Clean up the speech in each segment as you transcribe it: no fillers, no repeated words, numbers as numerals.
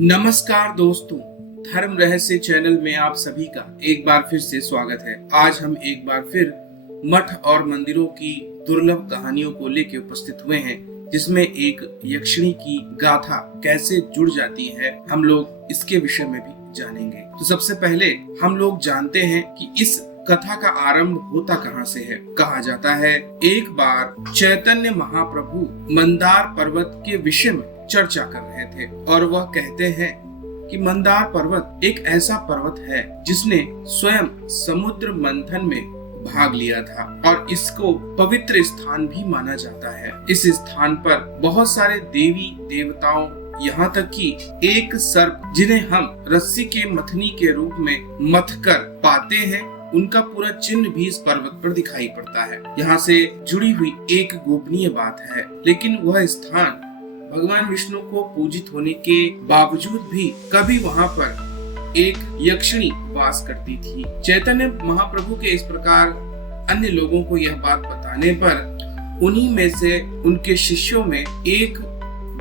नमस्कार दोस्तों, धर्म रहस्य चैनल में आप सभी का एक बार फिर से स्वागत है। आज हम एक बार फिर मठ और मंदिरों की दुर्लभ कहानियों को लेकर उपस्थित हुए हैं, जिसमें एक यक्षिणी की गाथा कैसे जुड़ जाती है, हम लोग इसके विषय में भी जानेंगे। तो सबसे पहले हम लोग जानते हैं कि इस कथा का आरंभ होता कहाँ से है। कहा जाता है एक बार चैतन्य महाप्रभु मंदार पर्वत के विषय में चर्चा कर रहे थे और वह कहते हैं कि मंदार पर्वत एक ऐसा पर्वत है जिसने स्वयं समुद्र मंथन में भाग लिया था और इसको पवित्र स्थान भी माना जाता है। इस स्थान पर बहुत सारे देवी देवताओं, यहाँ तक कि एक सर्प जिन्हें हम रस्सी के मथनी के रूप में मथ कर पाते हैं, उनका पूरा चिन्ह भी इस पर्वत पर दिखाई पड़ता है। यहाँ से जुड़ी हुई एक गोपनीय बात है, लेकिन वह स्थान भगवान विष्णु को पूजित होने के बावजूद भी कभी वहाँ पर एक यक्षिणी वास करती थी। चैतन्य महाप्रभु के इस प्रकार अन्य लोगों को यह बात बताने पर उन्हीं में से उनके शिष्यों में एक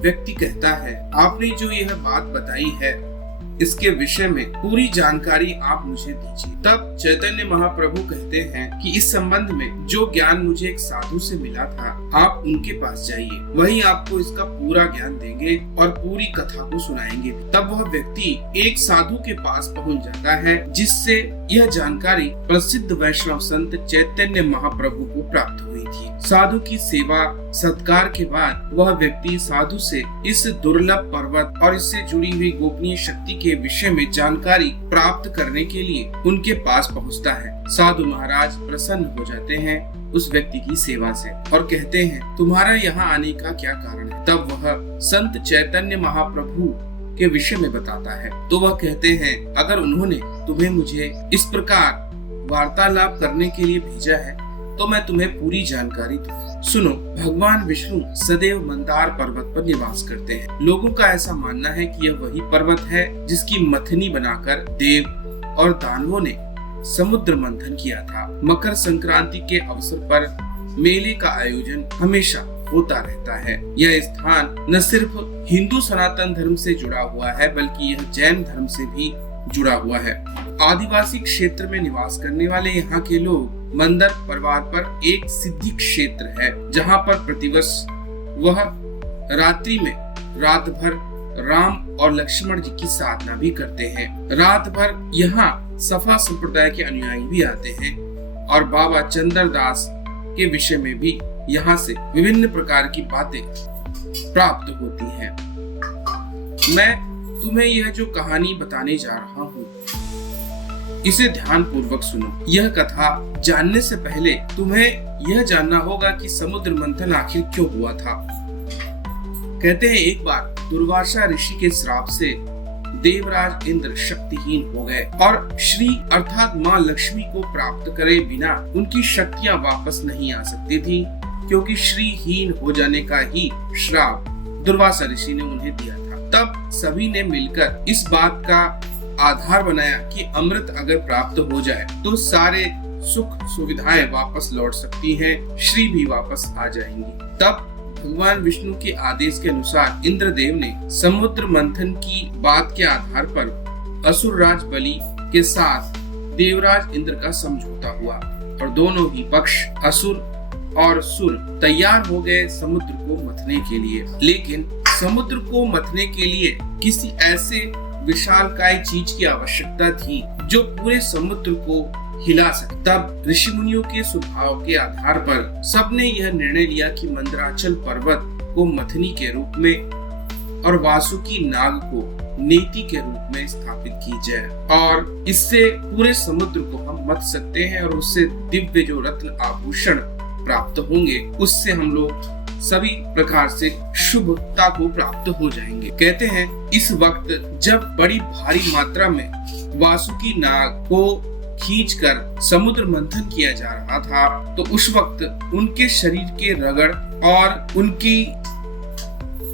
व्यक्ति कहता है, आपने जो यह बात बताई है इसके विषय में पूरी जानकारी आप मुझे दीजिए। तब चैतन्य महाप्रभु कहते हैं कि इस संबंध में जो ज्ञान मुझे एक साधु से मिला था, आप उनके पास जाइए, वही आपको इसका पूरा ज्ञान देंगे और पूरी कथा को सुनाएंगे। तब वह व्यक्ति एक साधु के पास पहुंच जाता है, जिससे यह जानकारी प्रसिद्ध वैष्णव संत चैतन्य महाप्रभु को प्राप्त हुई थी। साधु की सेवा सत्कार के बाद वह व्यक्ति साधु से इस दुर्लभ पर्वत और इससे जुड़ी हुई गोपनीय शक्ति के विषय में जानकारी प्राप्त करने के लिए उनके पास पहुंचता है। साधु महाराज प्रसन्न हो जाते हैं उस व्यक्ति की सेवा से और कहते हैं, तुम्हारा यहाँ आने का क्या कारण है। तब वह संत चैतन्य महाप्रभु के विषय में बताता है। तो वह कहते हैं, अगर उन्होंने तुम्हें मुझे इस प्रकार वार्तालाप करने के लिए भेजा है तो मैं तुम्हें पूरी जानकारी दूं। सुनो, भगवान विष्णु सदैव मंदार पर्वत पर निवास करते हैं। लोगों का ऐसा मानना है कि यह वही पर्वत है जिसकी मथनी बनाकर देव और दानवों ने समुद्र मंथन किया था। मकर संक्रांति के अवसर पर मेले का आयोजन हमेशा होता रहता है। यह स्थान न सिर्फ हिंदू सनातन धर्म से जुड़ा हुआ है, बल्कि यह जैन धर्म से भी जुड़ा हुआ है। आदिवासी क्षेत्र में निवास करने वाले यहाँ के लोग मंदर पर्वत पर एक सिद्धि क्षेत्र है, जहाँ पर प्रतिवर्ष वह रात्रि में रात भर राम और लक्ष्मण जी की साधना भी करते हैं। रात भर यहाँ सफा संप्रदाय के अनुयायी भी आते हैं और बाबा चंद्रदास के विषय में भी यहाँ से विभिन्न प्रकार की बातें प्राप्त होती हैं। मैं तुम्हें यह जो कहानी बताने जा रहा हूँ, इसे ध्यान पूर्वक सुनो। यह कथा जानने से पहले तुम्हें यह जानना होगा कि समुद्र मंथन आखिर क्यों हुआ था। कहते हैं एक बार दुर्वासा ऋषि के श्राप से देवराज इंद्र शक्तिहीन हो गए और श्री अर्थात माँ लक्ष्मी को प्राप्त करे बिना उनकी शक्तियाँ वापस नहीं आ सकती थी, क्योंकि श्रीहीन हो जाने का ही श्राप दुर्वासा ऋषि ने उन्हें दिया था। तब सभी ने मिलकर इस बात का आधार बनाया कि अमृत अगर प्राप्त हो जाए तो सारे सुख सुविधाएं वापस लौट सकती हैं, श्री भी वापस आ जाएंगी। तब भगवान विष्णु के आदेश के अनुसार इंद्रदेव ने समुद्र मंथन की बात के आधार पर असुर राज बलि के साथ देवराज इंद्र का समझौता हुआ और दोनों ही पक्ष असुर और सुर तैयार हो गए समुद्र को मथने के लिए। लेकिन समुद्र को मथने के लिए किसी ऐसे विशालकाय चीज की आवश्यकता थी जो पूरे समुद्र को हिला सके। तब ऋषि मुनियों के सुझाव के आधार पर सबने यह निर्णय लिया कि मंदराचल पर्वत को मथनी के रूप में और वासुकी नाग को नेति के रूप में स्थापित की जाए और इससे पूरे समुद्र को हम मथ सकते हैं और उससे दिव्य जो रत्न आभूषण प्राप्त होंगे, उससे हम लोग सभी प्रकार से शुभता को प्राप्त हो जाएंगे। कहते हैं इस वक्त जब बड़ी भारी मात्रा में वासुकी नाग को खींचकर समुद्र मंथन किया जा रहा था, तो उस वक्त उनके शरीर के रगड़ और उनकी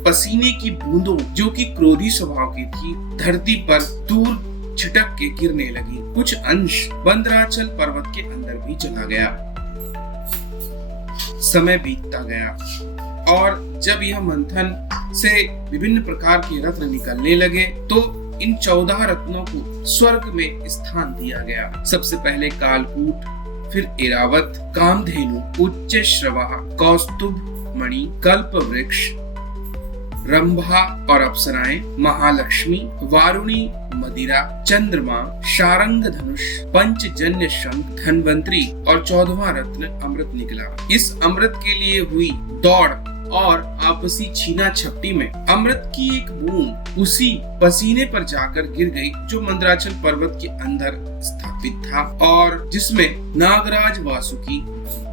पसीने की बूंदों, जो कि क्रोधी स्वभाव की थी, धरती पर दूर छिटक के गिरने लगी। कुछ अंश मंदराचल पर्वत के अंदर भी चला गया। समय बीतता गया और जब यह मंथन से विभिन्न प्रकार के रत्न निकलने लगे तो इन 14 रत्नों को स्वर्ग में स्थान दिया गया। सबसे पहले कालकूट, फिर एरावत, कामधेनु, उच्च श्रवा, कौस्तुभ मणि, कल्प वृक्ष, रंभा और अप्सराएं, महालक्ष्मी, वारुणी, मदिरा, चंद्रमा, शारंग धनुष, पंचजन्य शंख, धनवंतरी और 14वां रत्न अमृत निकला। इस अमृत के लिए हुई दौड़ और आपसी छीना झपटी में अमृत की एक बूंद उसी पसीने पर जाकर गिर गई जो मंदराचल पर्वत के अंदर स्थापित था और जिसमें नागराज, वासुकी,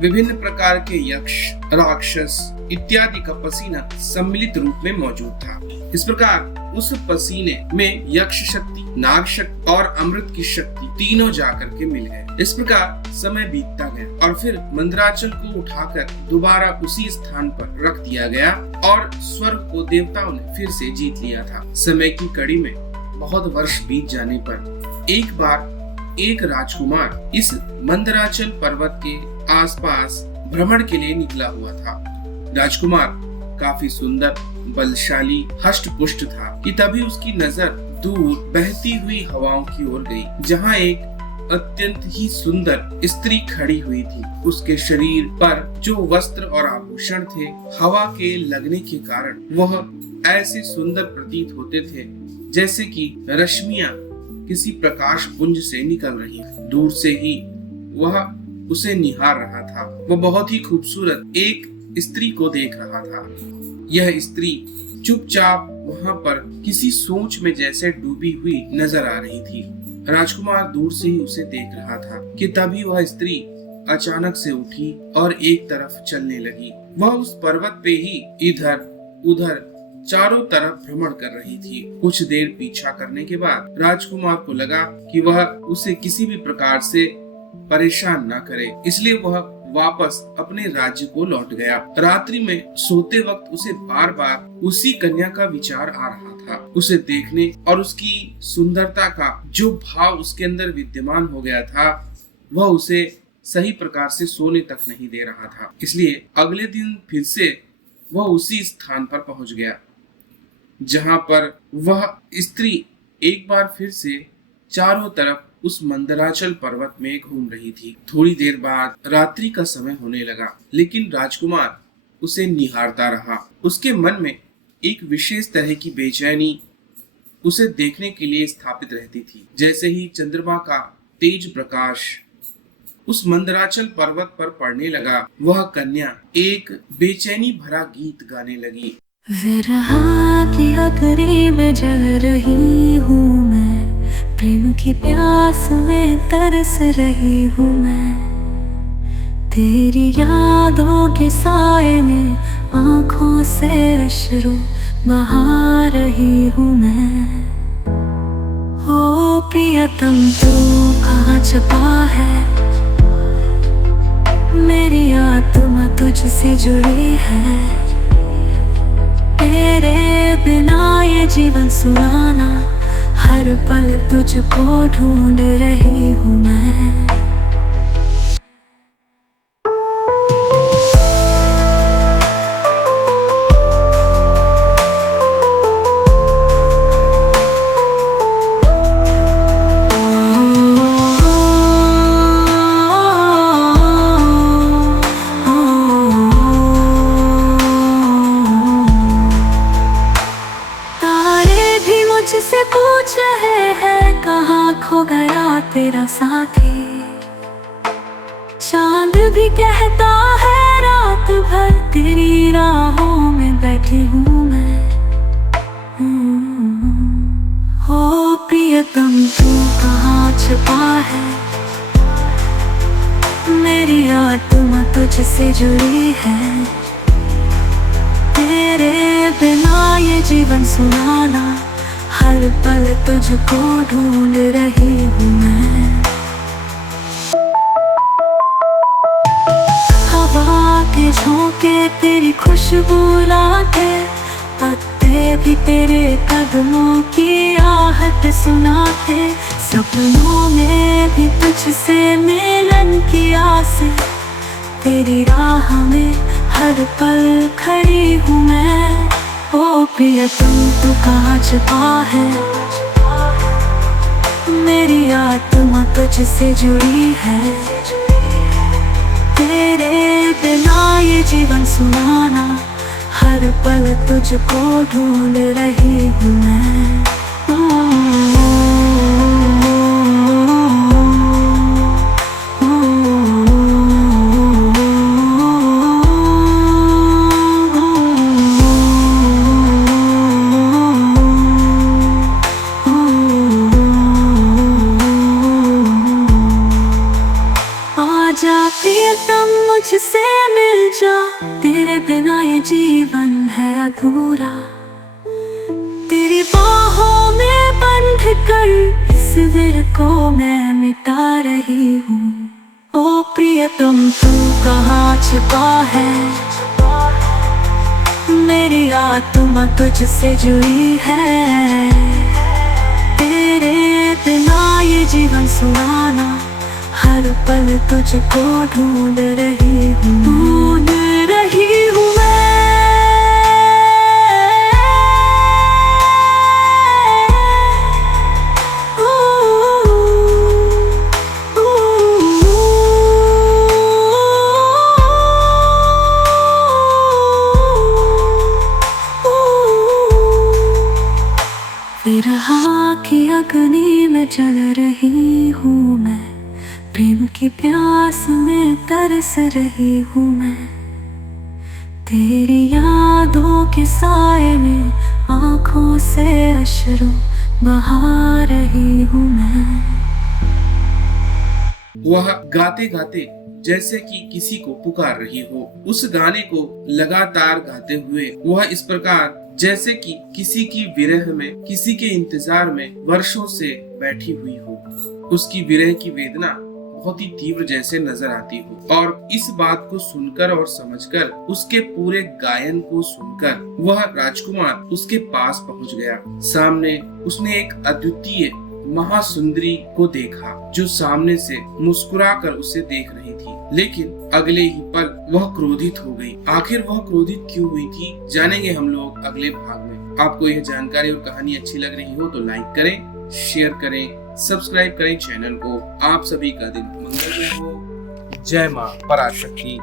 विभिन्न प्रकार के यक्ष, राक्षस इत्यादि का पसीना सम्मिलित रूप में मौजूद था। इस प्रकार उस पसीने में यक्ष शक्ति, नाग शक्ति और अमृत की शक्ति तीनों जाकर के मिल गए। इस प्रकार समय बीतता गया और फिर मंदराचल को उठाकर दोबारा उसी स्थान पर रख दिया गया और स्वर्ग को देवताओं ने फिर से जीत लिया था। समय की कड़ी में बहुत वर्ष बीत जाने पर एक बार एक राजकुमार इस मंदराचल पर्वत के आसपास भ्रमण के लिए निकला हुआ था। राजकुमार काफी सुंदर, बलशाली, हष्ट-पुष्ट था कि तभी उसकी नजर दूर बहती हुई हवाओं की ओर गई, जहाँ एक अत्यंत ही सुंदर स्त्री खड़ी हुई थी। उसके शरीर पर जो वस्त्र और आभूषण थे, हवा के लगने के कारण वह ऐसे सुंदर प्रतीत होते थे जैसे कि रश्मियां किसी प्रकाश पुंज से निकल रही हैं। दूर से ही वह उसे निहार रहा था। वह बहुत ही खूबसूरत एक स्त्री को देख रहा था। यह स्त्री चुपचाप वहां पर किसी सोच में जैसे डूबी हुई नजर आ रही थी। राजकुमार दूर से ही उसे देख रहा था कि तभी वह स्त्री अचानक से उठी और एक तरफ चलने लगी। वह उस पर्वत पे ही इधर उधर चारों तरफ भ्रमण कर रही थी। कुछ देर पीछा करने के बाद राजकुमार को लगा कि वह उसे किसी भी प्रकार से परेशान न करे, इसलिए वह वापस अपने राज्य को लौट गया। रात्रि में सोते वक्त उसे बार बार उसी कन्या का विचार आ रहा था। उसे देखने और उसकी सुंदरता का जो भाव उसके अंदर विद्यमान हो गया था, वह उसे सही प्रकार से सोने तक नहीं दे रहा था। इसलिए अगले दिन फिर से वह उसी स्थान पर पहुंच गया जहां पर वह स्त्री एक बार फिर से चारों तरफ उस मंदराचल पर्वत में घूम रही थी। थोड़ी देर बाद रात्रि का समय होने लगा, लेकिन राजकुमार उसे निहारता रहा। उसके मन में एक विशेष तरह की बेचैनी उसे देखने के लिए स्थापित रहती थी। जैसे ही चंद्रमा का तेज प्रकाश उस मंदराचल पर्वत पर पड़ने लगा, वह कन्या एक बेचैनी भरा गीत गाने लगी। विरहा की अगरी में जल रही हूँ मैं, प्रेम की प्यास में तरस रही हूँ मैं, तेरी यादों के साए में आँखों से अश्रु बहा रही हूँ मैं। ओ प्रियतम तू कहाँ छुपा है, मेरी आत्मा तुझसे जुड़ी है, तेरे बिना ये जीवन सुनाना, हर पल तुझको ढूंढ रही हूँ मैं। मुझसे पूछ रहे हैं कहाँ खो गया तेरा साथी, चांद भी कहता है रात भर तेरी राहों में बैठी हूँ मैं। हो प्रियतम तू कहाँ छुपा है, मेरी आत्मा तुझसे जुड़ी है, तेरे बिना ये जीवन सुनाना, हर पल तुझको ढूंढ रही हूँ मैं। हवा के झोंके तेरी खुशबू लाते, पत्ते भी तेरे कदमों की आहट सुनाते, सपनों में भी तुझसे मिलन की आस, तेरी राह में हर पल खड़ी हूँ मैं। ओ प्रियतम तू कहाँ छुपा है, मेरी आत्मा तुझसे जुड़ी है। तेरे बिना ये जीवन सुनाना, हर पल तुझको ढूंढ रही हूँ मैं। आजा प्रियतम मुझसे मिल जा, तेरे बिना ये जीवन है अधूरा। तेरी बाहों में बंध कर इस दिल को मैं मिटा रही हूँ। ओ प्रियतम तू कहाँ छुपा है, मेरी आत्मा तुझसे जुड़ी है। तेरे बिना ये जीवन सुनाना, हर पल तुझको ढूंढ रही हूँ मैं। विरह की अग्नि में जल रही हूँ मैं, प्रेम की प्यास में तरस रही हूँ मैं। तेरी यादों के साए में आँखों से अश्रु बहा रही हूँ मैं। वह गाते गाते जैसे कि किसी को पुकार रही हो, उस गाने को लगातार गाते हुए वह इस प्रकार जैसे कि किसी की विरह में, किसी के इंतजार में वर्षों से बैठी हुई हो। उसकी विरह की वेदना बहुत ही तीव्र जैसे नजर आती हो। और इस बात को सुनकर और समझकर, उसके पूरे गायन को सुनकर वह राजकुमार उसके पास पहुंच गया। सामने उसने एक अद्वितीय महासुंदरी को देखा, जो सामने से मुस्कुराकर उसे देख रही थी। लेकिन अगले ही पल वह क्रोधित हो गई। आखिर वह क्रोधित क्यों हुई थी, जानेंगे हम लोग अगले भाग में। आपको यह जानकारी और कहानी अच्छी लग रही हो तो लाइक करें, शेयर करें, सब्सक्राइब करें चैनल को। आप सभी का दिन मंगलमय हो। जय मां पराशक्ति।